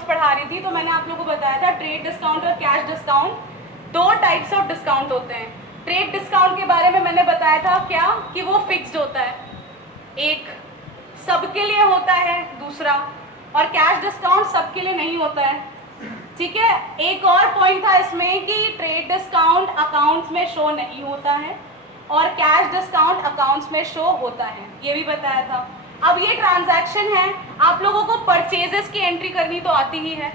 Course पढ़ा रही थी तो मैंने आप लोगों को बताया था ट्रेड डिस्काउंट और cash discount 2 types of discount होते हैं। ट्रेड डिस्काउंट के बारे में मैंने बताया था क्या कि वो फिक्स्ड होता है, एक सबके लिए होता है दूसरा, और कैश डिस्काउंट सबके लिए नहीं होता है। ठीक है, एक और पॉइंट था इसमें कि ट्रेड डिस्काउंट अकाउंट्स में शो नहीं होता है और कैश डिस्काउंट अकाउंट्स में शो होता है, ये भी बताया था। अब ये ट्रांजैक्शन है, आप लोगों को परचेजेस की एंट्री करनी तो आती ही है।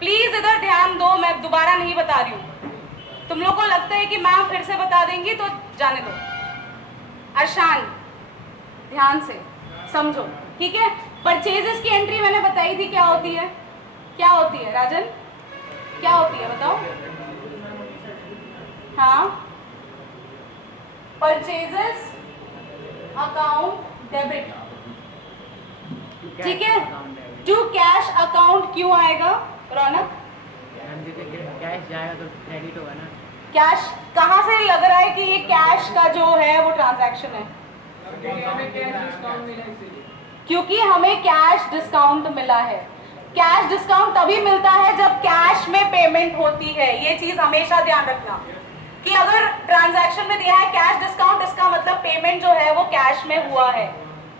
प्लीज इधर ध्यान दो, मैं दोबारा नहीं बता रही हूँ। तुम लोग को लगता है कि मैम फिर से बता देंगी तो जाने दो। अरशान ध्यान से समझो, ठीक है। परचेजेस की एंट्री मैंने बताई थी क्या होती है, क्या होती है राजन, क्या होती है बताओ। हाँ, परचेजेस अकाउंट डेबिट, ठीक है। टू कैश अकाउंट क्यों आएगा रौनक? कैश जाएगा तो क्रेडिट होगा ना। कैश कहाँ से लग रहा है कि ये कैश का जो है वो ट्रांजैक्शन है? क्योंकि हमें कैश डिस्काउंट मिला है। कैश डिस्काउंट तभी मिलता है जब कैश में पेमेंट होती है। ये चीज हमेशा ध्यान रखना कि अगर ट्रांजैक्शन में दिया है कैश डिस्काउंट, इसका मतलब पेमेंट जो है वो कैश में हुआ है,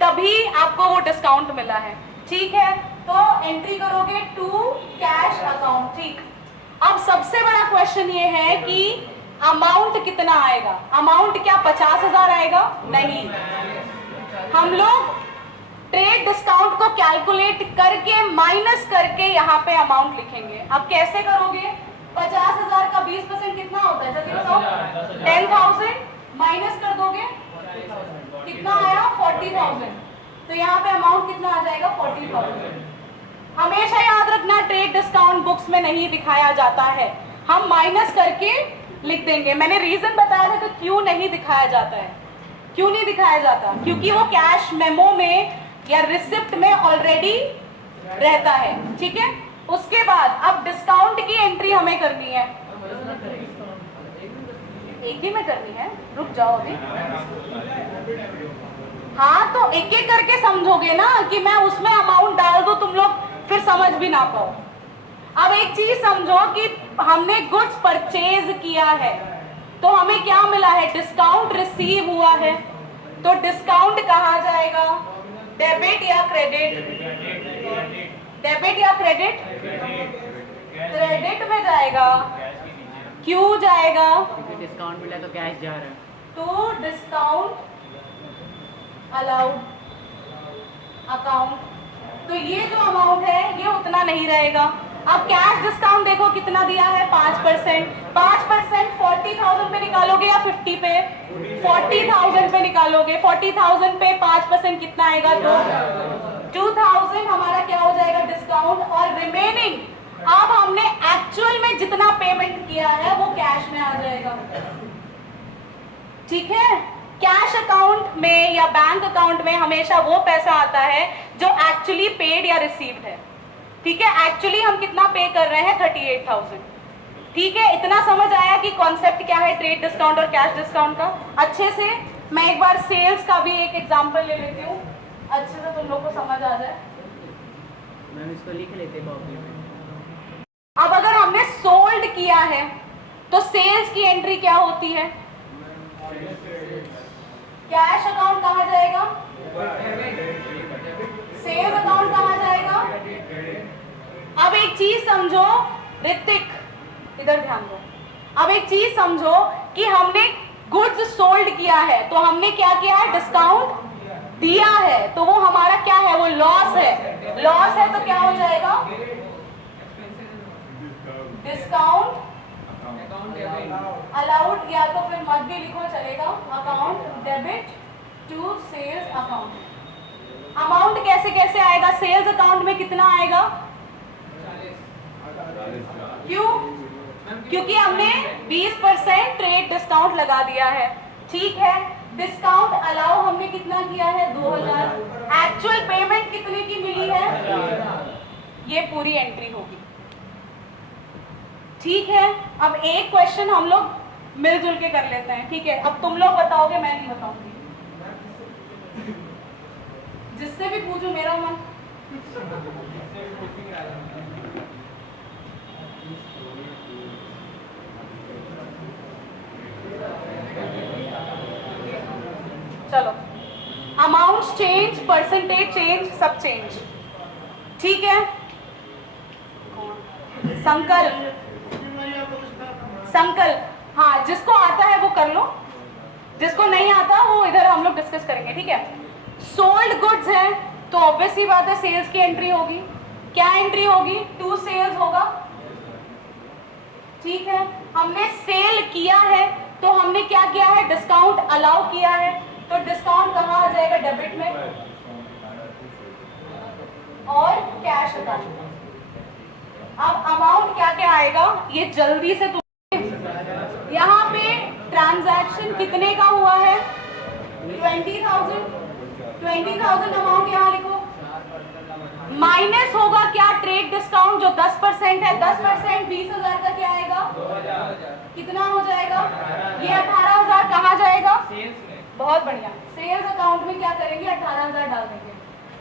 तभी आपको वो डिस्काउंट मिला है। ठीक है, तो एंट्री करोगे टू कैश अकाउंट। ठीक, अब सबसे बड़ा क्वेश्चन ये है कि अमाउंट कितना आएगा। अमाउंट क्या 50,000 आएगा? नहीं, हम लोग ट्रेड डिस्काउंट को कैलकुलेट करके माइनस करके यहाँ पे अमाउंट लिखेंगे। अब कैसे करोगे? 50,000 का 20% कितना होता है? जल्दी बताओ। 10,000 माइनस कर दोगे, कितना आया? 40,000। तो यहाँ पे अमाउंट कितना आ जाएगा? 40,000। हमेशा याद रखना ट्रेड डिस्काउंट बुक्स में नहीं दिखाया जाता है, हम माइनस करके लिख देंगे। मैंने रीजन बताया था कि क्यों नहीं दिखाया जाता है। क्यों नहीं दिखाया जाता? क्योंकि वो कैश मेमो में या रिसिप्ट में ऑलरेडी रहता है। ठीक है, उसके बाद अब डिस्काउंट की एंट्री हमें करनी है। एक ही में करनी है, रुक जाओ अभी। हाँ, तो एक एक करके समझोगे ना कि मैं उसमें अमाउंट डाल दूं, तुम लोग फिर समझ भी ना पाओ। अब एक चीज समझो कि हमने गुड्स परचेज किया है तो हमें क्या मिला है? डिस्काउंट रिसीव हुआ है। तो डिस्काउंट कहाँ जाएगा? डेबिट या क्रेडिट? डेबिट या क्रेडिट? क्रेडिट में जाएगा। क्यों जाएगा? डिस्काउंट मिला तो कैश जा रहा है। तो डिस्काउंट अलाउड अकाउंट, तो ये जो अमाउंट है ये उतना नहीं रहेगा। अब कैश डिस्काउंट देखो कितना दिया है? 5%। 5% 40,000 पे निकालोगे या 50 पे? 40,000 पे निकालोगे। 40,000 पे 5% कितना आएगा? 2,000 हमारा क्या हो जाएगा? डिस्काउंट। और रिमेनिंग अब हमने एक्चुअल में जितना पेमेंट किया है वो कैश में आ जाएगा। ठीक है, कैश अकाउंट में या बैंक अकाउंट में हमेशा वो पैसा आता है जो एक्चुअली पेड या रिसीव्ड है। ठीक है, एक्चुअली हम कितना पे कर रहे हैं? 38,000। ठीक है, इतना समझ आया कि कॉन्सेप्ट क्या है ट्रेड डिस्काउंट और कैश डिस्काउंट का अच्छे से। मैं एक बार सेल्स का भी एक एग्जांपल ले लेती हूँ, अच्छे से तुम लोग को समझ आ जाए। मैम इसको लिख लेते कॉपी में। अब अगर हमने सोल्ड किया है तो सेल्स की एंट्री क्या होती है? कैश अकाउंट कहाँ जाएगा? सेल्स अकाउंट कहाँ जाएगा? अब एक चीज समझो ऋतिक, इधर ध्यान दो। अब एक चीज समझो कि हमने गुड्स सोल्ड किया है तो हमने क्या किया है? डिस्काउंट दिया है, तो वो हमारा क्या है? वो लॉस है। लॉस है तो क्या हो जाएगा? डिस्काउंट अलाउड, या तो फिर मत भी लिखो चलेगा। Account debit to sales account. Amount कैसे कैसे आएगा? सेल्स अकाउंट में कितना आएगा? क्यों? क्योंकि हमने 20% ट्रेड डिस्काउंट लगा दिया है। ठीक है, डिस्काउंट अलाउ हमने कितना किया है? 2,000। एक्चुअल पेमेंट कितने की मिली है? ये पूरी एंट्री होगी। ठीक है, अब एक क्वेश्चन हम लोग मिलजुल के कर लेते हैं। ठीक है, अब तुम लोग बताओगे, मैं नहीं बताऊंगी। जिससे भी पूछूं मेरा मन। परसेंटेज चेंज, सब चेंज। ठीक है, संकल्प, संकल्प, हाँ जिसको आता है वो कर लो, जिसको नहीं आता वो इधर हम लोग डिस्कस करेंगे। ठीक है, सोल्ड गुड्स है तो ऑब्वियस ही बात है सेल्स की एंट्री होगी। क्या एंट्री होगी? टू सेल्स होगा। ठीक है, हमने सेल किया है तो हमने क्या किया है? डिस्काउंट अलाउ किया है, तो डिस्काउंट कहाँ आ जाएगा? डेबिट में और कैश अकाउंट। अब अमाउंट क्या क्या आएगा ये जल्दी से तुम, यहाँ पे ट्रांजैक्शन कितने का हुआ है? 20,000। 20,000 अमाउंट यहाँ लिखो। माइनस होगा क्या? ट्रेड डिस्काउंट जो 10% है, 10% 20,000 का क्या आएगा? कितना हो जाएगा? ये 18,000 कहाँ जाएगा? बहुत बढ़िया, सेल्स अकाउंट में क्या करेंगे? 18,000 डाल देंगे।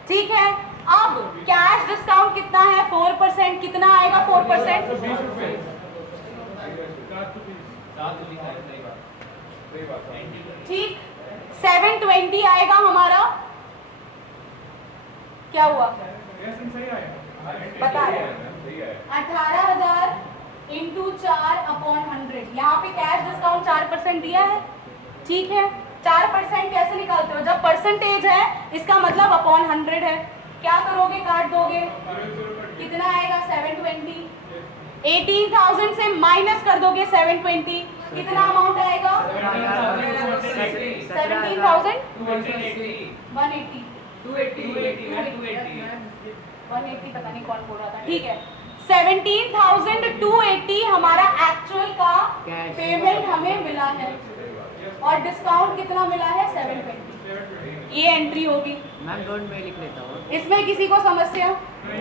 ठीक है, अब कैश डिस्काउंट कितना है? 4%। कितना आएगा 4%? ठीक, 720 आएगा हमारा। क्या हुआ? बता रहे 18,000 इंटू 4/100। यहाँ पे कैश डिस्काउंट 4% दिया है। ठीक है, 4% कैसे निकालते हो? जब परसेंटेज है इसका मतलब अपॉन 100 है। क्या करोगे? काट दोगे। कितना आएगा? 720। 18,000 से माइनस कर दोगे 720, कितना अमाउंट आएगा? 17,000 180 180 पता नहीं कौन बोल रहा था। ठीक है, 17,280 हमारा एक्चुअल का पेमेंट हमें मिला है और डिस्काउंट कितना मिला है? 720। ये एंट्री होगी। मैम नोट में लिख लेता हूँ। इसमें किसी को समस्या?